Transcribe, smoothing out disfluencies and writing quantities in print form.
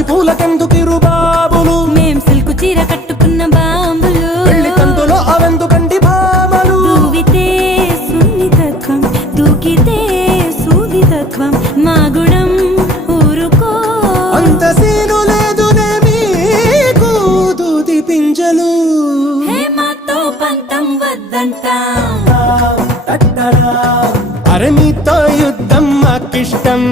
జాజి పూలకెందుకిరు బాబులు మేం సిల్కు చీర కట్టుకున్న బాంబులు పెళ్లి కందులో అవెందుకండి భామలు దూవితే సున్నితత్వం దూకితే సూదితత్వం మా గుణం ఊరుకో అంత సీను లేదులే మీకు దూది పింజలు హే మాతో పంతం వద్దంట అరే మీతో యుద్ధం మాకిష్టం